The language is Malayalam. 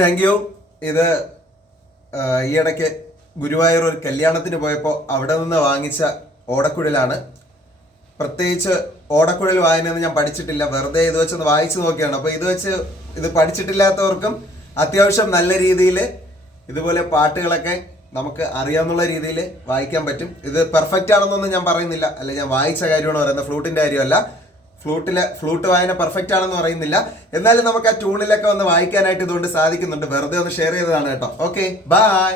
Thank you. ഇത് ഈയിടയ്ക്ക് ഗുരുവായൂർ ഒരു കല്യാണത്തിന് പോയപ്പോൾ അവിടെ നിന്ന് വാങ്ങിച്ച ഓടക്കുഴലാണ്. പ്രത്യേകിച്ച് ഓടക്കുഴൽ വായനയൊന്നും ഞാൻ പഠിച്ചിട്ടില്ല, വെറുതെ ഇത് വെച്ചൊന്ന് വായിച്ചു നോക്കിയാണ്. അപ്പോൾ ഇത് പഠിച്ചിട്ടില്ലാത്തവർക്കും അത്യാവശ്യം നല്ല രീതിയിൽ ഇതുപോലെ പാട്ടുകളൊക്കെ നമുക്ക് അറിയാവുന്ന രീതിയിൽ വായിക്കാൻ പറ്റും. ഇത് പെർഫെക്റ്റ് ആണെന്നൊന്നും ഞാൻ പറയുന്നില്ല, അല്ല ഞാൻ വായിച്ച കാര്യമാണ് പറയുന്നത്, ഫ്ലൂട്ടിൻ്റെ കാര്യമല്ല. ഫ്ലൂട്ട് വായന പെർഫെക്റ്റ് ആണെന്ന് പറയുന്നില്ല, എന്നാലും നമുക്ക് ആ ട്യൂണിലൊക്കെ വന്ന് വായിക്കാനായിട്ട് ഇതുകൊണ്ട് സാധിക്കുന്നുണ്ട്. വെറുതെ ഒന്ന് ഷെയർ ചെയ്തതാണ് കേട്ടോ. Okay, by.